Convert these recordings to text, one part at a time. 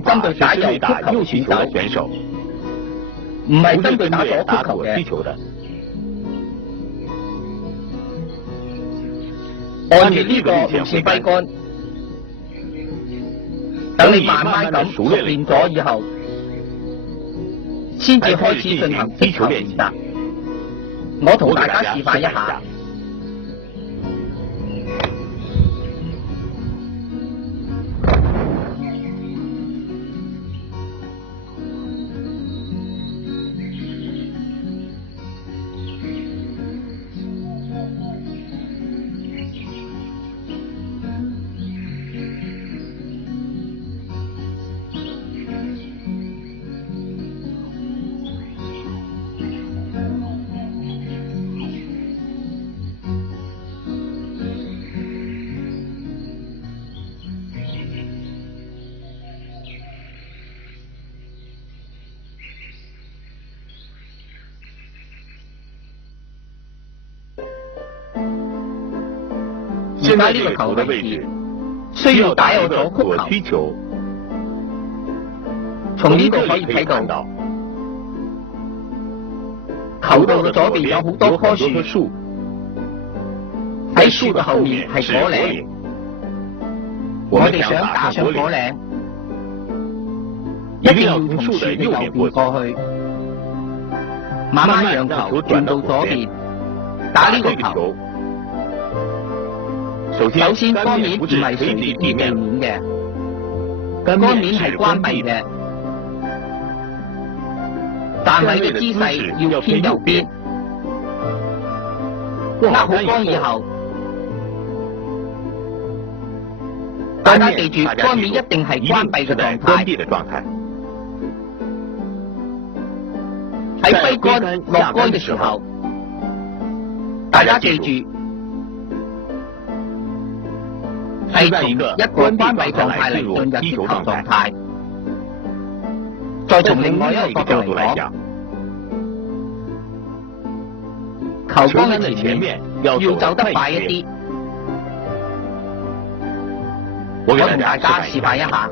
針對打右曲球嘅選手，唔係針對打左曲球嘅。按住呢個路線揮桿，等你慢慢咁熟練咗以後，先至開始進行擊球練習。我同大家示範一下。現在呢個球嘅位置需要打右左曲球，從呢度可以睇到，球道嘅左邊有好多棵樹，喺樹嘅後面係果嶺，我哋想打上果嶺，一定要從樹嘅右邊過去，慢慢讓球轉到左邊，打呢個球。首先，桿面唔係隨住地面嘅，桿面係關閉嘅，站位嘅姿勢要偏右邊。握好桿以後，大家記住，桿面一定係關閉嘅狀態。喺揮桿落桿嘅時候，大家記住。係從一個關閉狀態嚟進入擊球狀態，再從另外一個角度嚟講，球桿喺前面要走得快一啲。我同大家示範一下。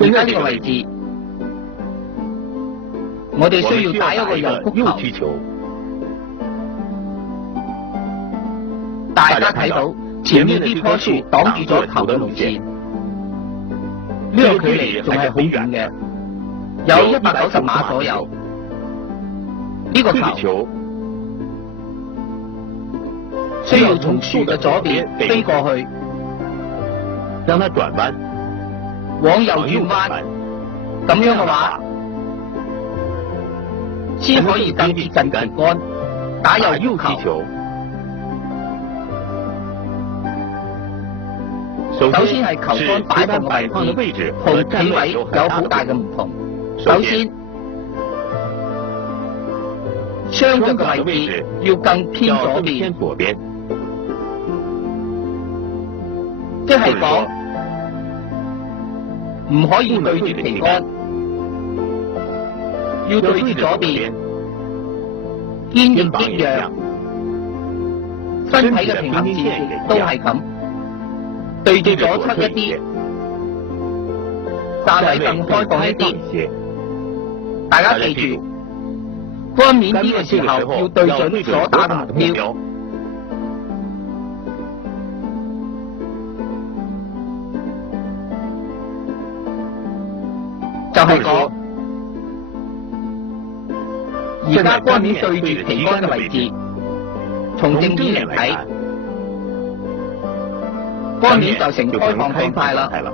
而家呢個位置，我哋需要打一個右曲球。大家睇到前面呢棵樹擋住咗球嘅路線，呢個距離仲係好遠嘅，有190碼左右。呢個球需要從樹嘅左邊飛過去，讓它轉彎。往右轉彎，咁樣嘅話，先可以更接近旗桿，打右球。首先係球桿擺放嘅位置同企位有好大嘅唔同。首先，雙腳嘅位置要更偏左邊，即係講。唔可以對住旗桿，要對住左邊，肩亦一樣，身體嘅平衡自然都係咁，對住左側一啲，範圍更開放一啲。大家記住，桿面呢個時候要對準所打嘅目標。就係講，而家桿面對住旗桿嘅位置，從正面嚟睇，干面就呈開放狀態啦。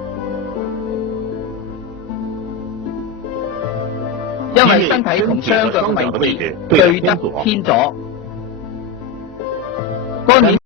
因為身體同雙腳嘅位置對側偏左，干面